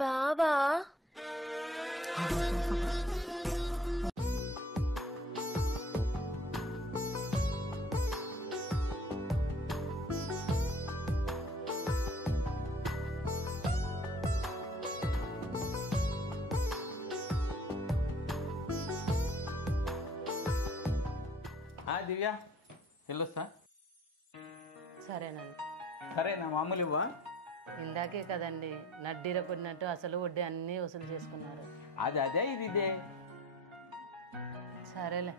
బావా దివ్య తెలుస్తా సరేనండి. సరేనా మామూలు ఇవ్వా ఇందాకే కదండి నడ్డీర కొట్టినట్టు అసలు వడ్డీ అన్నీ వసూలు చేసుకున్నారు. అది అదే ఇది ఇదే. సరేలే.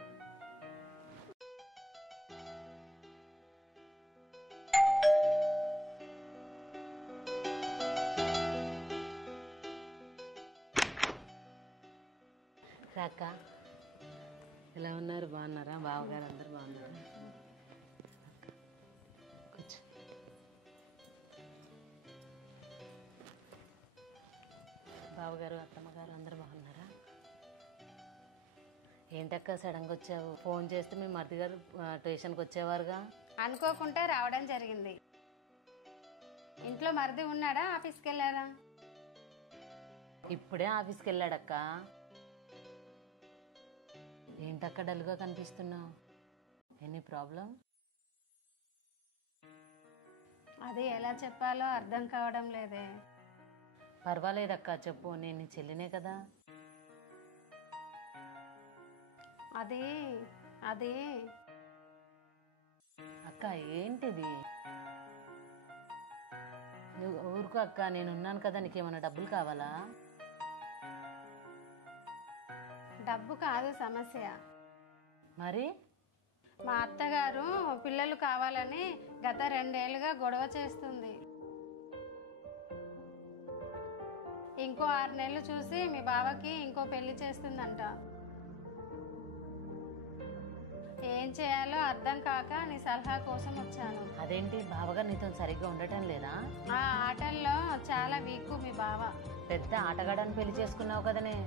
రాక ఎలా ఉన్నారు? బాగున్నారా? బావగారు అందరు బాగున్నారా? కూర్చో. బావగారు అత్తమ్మగారు అందరు బాగున్నారా? ఏంటక్క సడన్గా వచ్చావు? ఫోన్ చేస్తే మీ మరిది గారు స్టేషన్కి వచ్చేవారుగా. అనుకోకుంటే రావడం జరిగింది. ఇంట్లో మరిది ఉన్నాడా? ఆఫీస్కి వెళ్ళారా? ఇప్పుడే ఆఫీస్కి వెళ్ళాడక్క. ఏంటక్క డల్గా కనిపిస్తున్నావు? Any problem? అది ఎలా చెప్పాలో అర్థం కావడం లేదే. పర్వాలేదక్క, చెప్పు. నేను నీ చెల్లినే కదా. అది అది అక్క ఏంటిది? నువ్వు ఊరుకో అక్క, నేనున్నాను కదా. నీకేమైనా డబ్బులు కావాలా? డబ్బు కాదు సమస్య. మరి మా అత్తగారు పిల్లలు కావాలని గత 2 ఏళ్ళుగా గొడవ చేస్తుంది. ఇంకో 6 నెలలు చూసి మీ బావకి ఇంకో పెళ్లి చేస్తుందంట. ఏం చేయాలో అర్థం కాక నీ సలహా కోసం వచ్చాను. అదేంటి, బావగారు నీతో సరిగ్గా ఉండటం లేదా? ఆ ఆటల్లో చాలా వీకు మీ బావ. పెద్ద ఆటగాడని పెళ్లి చేసుకున్నావు కదనే.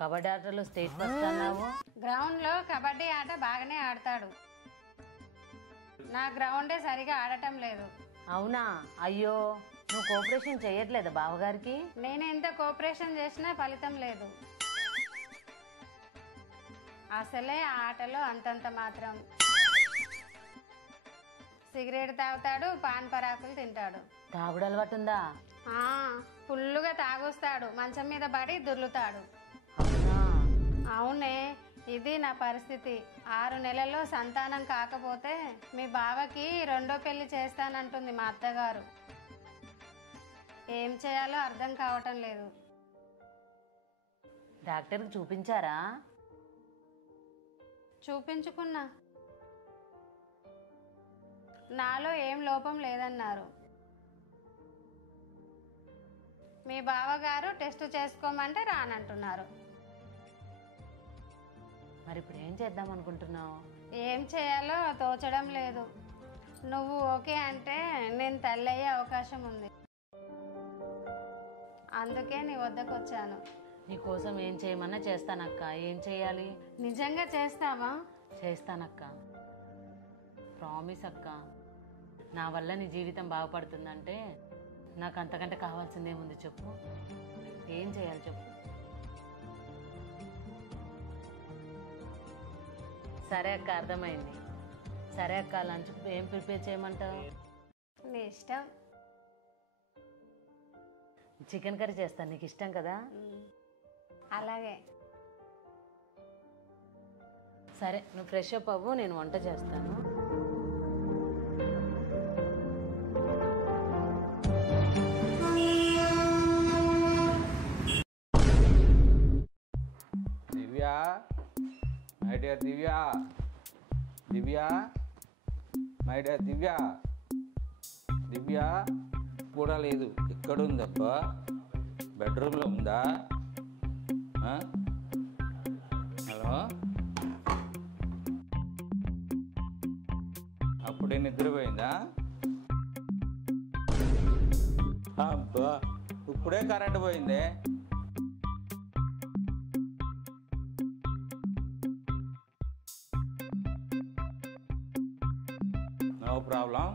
కబడ్డీ ఆటలో స్టేట్ ఫస్ట్ అన్నావు. గ్రౌండ్ లో కబడ్డీ ఆట బాగానే ఆడతాడు. నా గ్రౌండే సరిగా ఆడటం లేదు. అవునా? అయ్యో, నువ్వు కోఆపరేషన్ చేయట్లేదా బావగారికి? నేను ఎంత కోఆపరేషన్ చేసినా ఫలితం లేదు. అసలే ఆ ఆటలో అంతంత మాత్రం. సిగరెట్ తాగుతాడు, పాన్ పరాకులు తింటాడు. తాగుడు అలవాటు ఉందా? ఫుల్లుగా తాగొస్తాడు, మంచం మీద పడి దొర్లుతాడు. అవునా? అవునే, ఇది నా పరిస్థితి. 6 నెలల్లో సంతానం కాకపోతే మీ బావకి 2వ పెళ్లి చేస్తానంటుంది మా అత్తగారు. ఏం చేయాలో అర్థం కావటం లేదు. డాక్టర్కి చూపించారా? చూపించుకున్నా. నాలో ఏం లోపం లేదన్నారు. మీ బావగారు టెస్ట్ చేసుకోమంటే రానంటున్నారు. మరి ఇప్పుడు ఏం చేద్దాం అనుకుంటున్నావు? ఏం చేయాలో తోచడం లేదు. నువ్వు ఓకే అంటే నేను తల్లి అయ్యే అవకాశం ఉంది. అందుకే నీ వద్దకు వచ్చాను. నీకోసం ఏం చేయమన్నా చేస్తానక్క. ఏం చేయాలి? నిజంగా చేస్తావా? చేస్తానక్క, ప్రామిస్ అక్క. నా వల్ల నీ జీవితం బాగుపడుతుందంటే నాకు అంతకంటే కావాల్సిందేముంది చెప్పు. ఏం చేయాలి చెప్పు. సరే అక్క, అర్థమైంది. సరే అక్క, లంచ్ ఏం ప్రిపేర్ చేయమంటావు? నీ ఇష్టం. చికెన్ కర్రీ చేస్తాను, నీకు ఇష్టం కదా. అలాగే. సరే, నువ్వు ఫ్రెష్ అప్ అవ్వు, నేను వంట చేస్తాను. Divya, my dear Divya, Divya, my dear Divya, Divya కూడా లేదు. ఎక్కడుందబ్బా? బెడ్రూమ్లో ఉందా? హలో, అప్పుడే నిద్రపోయిందా? అబ్బా, ఇప్పుడే కరెంట్ పోయిందే. No problem.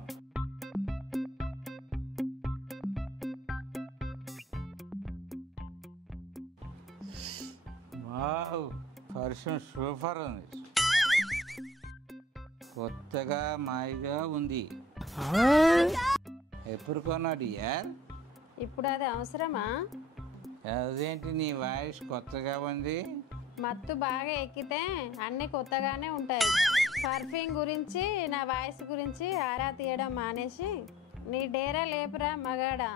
Wow, perfume super ఉంది. కొత్తగా మాయిగా ఉంది. ఎప్పుడు కొన్నాడు యార్? ఇప్పుడు అది అవసరమా? అదేంటి నీ వాయిస్ కొత్తగా ఉంది? మత్తు బాగా ఎక్కితే అన్నీ కొత్తగానే ఉంటాయి. పర్ఫ్యూమ్ గురించి నా వాయిస్ గురించి ఆరా తీయడం మానేసి నీ డేరా లేపురా మగాడా.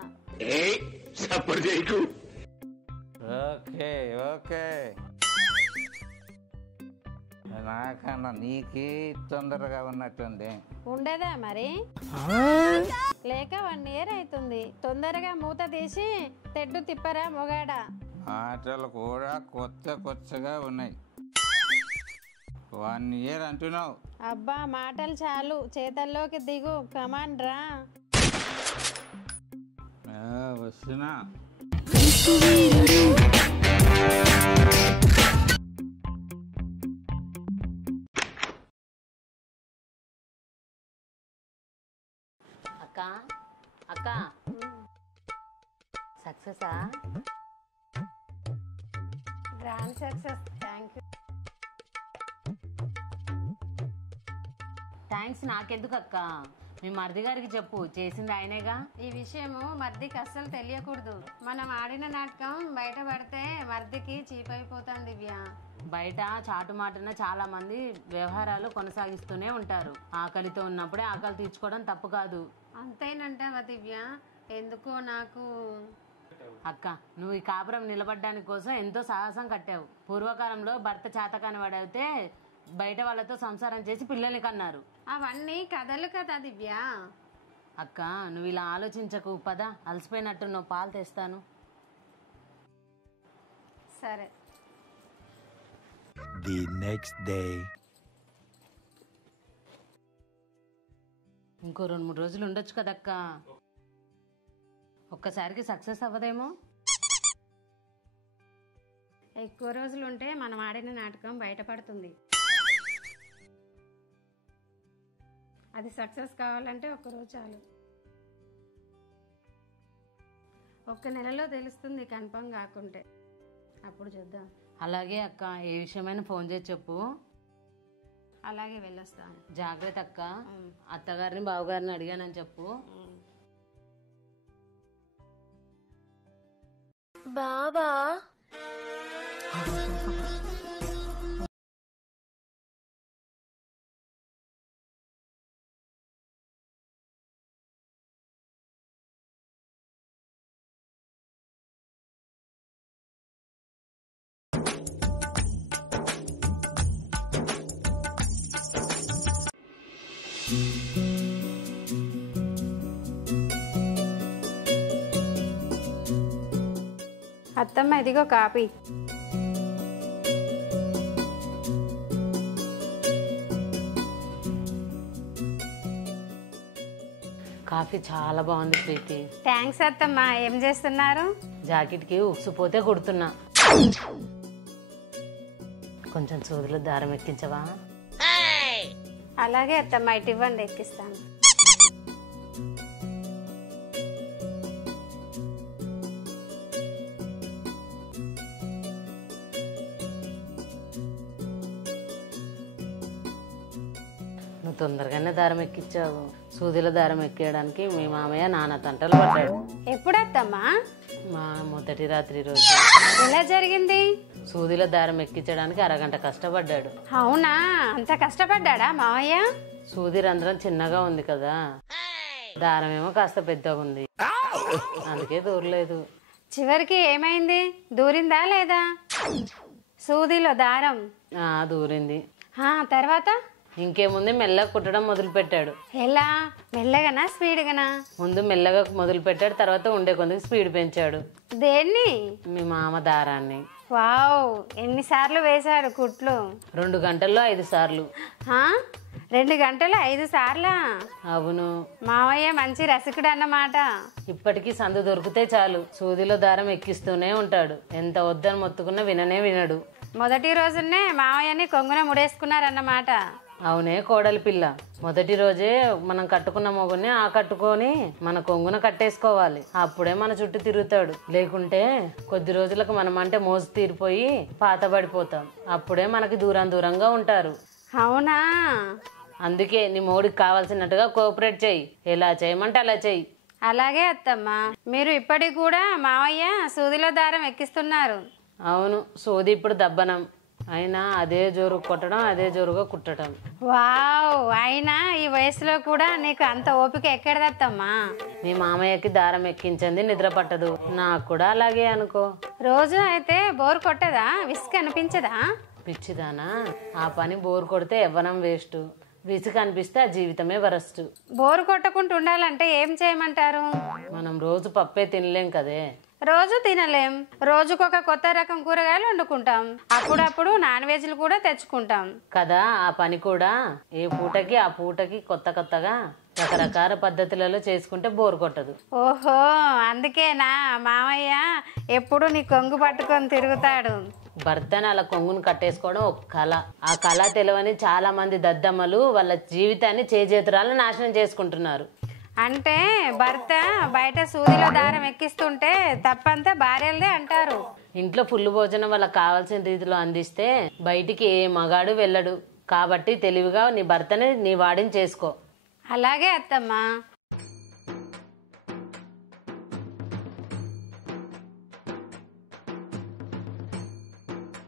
ఓకే ఓకే, నాకన్నా నీకే తొందరగా ఉన్నట్టుంది. ఉండదా మరి? లేక 1 year అవుతుంది. తొందరగా మూత తీసి తెడ్డు తిప్పరా మొగాడా. మాటలు కూడా కొత్తగా ఉన్నాయి. 1 year అంటున్నావు. అబ్బా మాటలు చాలు, చేతల్లోకి దిగు. కమాన్ రా. వస్తున్నా. అక్క అక్క, సక్సెసా? Grand success. Thank you. Thanks నాకెందుకు అక్క, మీ మరిది గారికి చెప్పు, చేసింది ఆయనేగా. ఈ విషయము మర్దికి అస్సలు తెలియకూడదు. మనం ఆడిన నాటకం బయట పడితే మర్దికి చీపైపోతాను దివ్య. బయట చాటుమాటున చాలా మంది వ్యవహారాలు కొనసాగిస్తూనే ఉంటారు. ఆకలితో ఉన్నప్పుడే ఆకలి తీర్చుకోవడం తప్పు కాదు. అంతేనంటావా దివ్య? ఎందుకో నాకు. అక్క, నువ్వు ఈ కాపురం నిలబడ్డానికి కోసం ఎంతో సాహసం కట్టావు. పూర్వకాలంలో భర్త చేతకాని వాడైతే బయట వాళ్ళతో సంసారం చేసి పిల్లల్ని కన్నారు. అవన్నీ కథలు కదా దివ్య. అక్క, నువ్వు ఇలా ఆలోచించకు. పద, అలసిపోయినట్టు నువ్వు పాలు తెస్తాను. సరే. The next day. ఇంకో 2-3 రోజులు ఉండొచ్చు కదక్క. ఒక్కసారికి సక్సెస్ అవ్వదేమో. ఎక్కువ రోజులు ఉంటే మనం ఆడిన నాటకం బయటపడుతుంది. అది సక్సెస్ కావాలంటే 1 రోజు చాలు. 1 నెలలో తెలుస్తుంది కన్ఫర్మ్ కాకుంటే. అప్పుడు చూద్దాం. అలాగే అక్క, ఏ విషయమైనా ఫోన్ చేసి చెప్పు. అలాగే వెళ్ళొస్తాను. జాగ్రత్త అక్క. అత్తగారిని బావగారిని అడిగానని చెప్పు. బావా, అత్తమ్మ ఇదిగో కాపీ. కాఫీ చాలా బాగుంది ప్రీతి. థ్యాంక్స్ అత్తమ్మ. ఏం చేస్తున్నారు? జాకెట్కి ఉక్సుపోతే కుడుతున్నా. కొంచెం సూదులో దారం ఎక్కించవా? అలాగే అత్తమ్మ, ఇటు ఇవ్వండి, ఎక్కిస్తాను. నువ్వు తొందరగానే దారం ఎక్కించావు. సూదిలో దారం ఎక్కేయడానికి మీ మామయ్య నాన్న తంటలు పడ్డాడు. ఎప్పుడు అత్తమ్మా? మా మొదటి రాత్రి రోజు. ఎలా జరిగింది? సూదిలో దారం ఎక్కించడానికి 1 గంట కష్టపడ్డాడు. అవునా? అంత కష్టపడ్డా మావయ్య? సూది రంధ్రం చిన్నగా ఉంది కదా, దారం ఏమో కాస్త పెద్దగా ఉంది, అందుకే దూరలేదు. చివరికి ఏమైంది? దూరిందా లేదా? సూదిలో దారం దూరింది. తర్వాత ఇంకేముంది, మెల్లగా కుట్టడం మొదలు పెట్టాడు. ఎలా? మెల్లగానా స్పీడ్గానా? ముందు మెల్లగా మొదలు పెట్టాడు, తర్వాత ఉండే కొద్దిగా స్పీడ్ పెంచాడు. దేన్ని? మీ మామ దారాన్ని. వావ్, ఎన్నిసార్లు వేశాడు కుట్లు? 2 గంటల్లో 5 సార్లు. 2 గంటలు 5 సార్లా? అవును. మావయ్య మంచి రసికుడు అన్నమాట. ఇప్పటికీ సందు దొరికితే చాలు సూదిలో దారం ఎక్కిస్తూనే ఉంటాడు. ఎంత వద్దని మొత్తుకున్నా విననే వినడు. మొదటి రోజునే మావయ్యని కొంగున ముడేసుకున్నారన్నమాట. అవునే కోడలి పిల్ల, మొదటి రోజే మనం కట్టుకున్న మొగుని కట్టుకొని మన కొంగున కట్టేసుకోవాలి. అప్పుడే మన చుట్టూ తిరుగుతాడు. లేకుంటే కొద్ది రోజులకు మనం అంటే మోసు తీరిపోయి పాత పడిపోతాం. అప్పుడే మనకి దూరంగా ఉంటారు. అవునా? అందుకే నీ మొగుడికి కావాల్సినట్టుగా కోఆపరేట్ చెయ్యి. ఎలా చేయమంటే అలా చెయ్యి. అలాగే అత్తమ్మ. మీరు ఇప్పటికి కూడా మావయ్య సూదిలో దారం ఎక్కిస్తున్నారు. అవును, సోది ఇప్పుడు దబ్బనం. అయినా అదే జోరు కొట్టడం, అదే జోరుగా కుట్టడం. వావ్, అయినా ఈ వయసులో కూడా నీకు అంత ఓపిక ఎక్కడదత్తమ్మా? మీ మామయ్యకి దారం ఎక్కించింది నిద్ర పట్టదు. నాకు కూడా అలాగే అనుకో. రోజు అయితే బోర్ కొట్టదా? విసుగు అనిపించదా? పిచ్చిదానా, ఆ పని బోరు కొడితే యవ్వనం వేస్ట్. విసుగు అనిపిస్తే ఆ జీవితమే వరస్ట్. బోరు కొట్టకుండా ఉండాలంటే ఏం చేయమంటారు? మనం రోజు పప్పే తినలేం కదే. రోజు తినలేం. రోజుకొక కొత్త రకం కూరగాయలు వండుకుంటాం. అప్పుడప్పుడు నాన్ వెజ్లు కూడా తెచ్చుకుంటాం కదా. ఆ పని కూడా ఏ పూటకి ఆ పూటకి కొత్తగా రకరకాల పద్ధతులలో చేసుకుంటే బోరు కొట్టదు. ఓహో, అందుకేనా మామయ్య ఎప్పుడు నీ కొంగు పట్టుకొని తిరుగుతాడు? భర్తను అలా కొంగును కట్టేసుకోవడం ఒక కళ. ఆ కళ తెలియని చాలా మంది దద్దమ్మలు వాళ్ళ జీవితాన్ని చేజేతురాలు నాశనం చేసుకుంటున్నారు. అంటే భర్త బయట సూదిలో దారం ఎక్కిస్తుంటే తప్పంతా భార్యలదే అంటారు. ఇంట్లో ఫుల్ భోజనం వాళ్ళకి కావాల్సిన రీతిలో అందిస్తే బయటికి ఏ మగాడు వెళ్ళడు. కాబట్టి తెలివిగా నీ భర్తని నీ వాడిని చేసుకో. అలాగే అత్తమ్మ.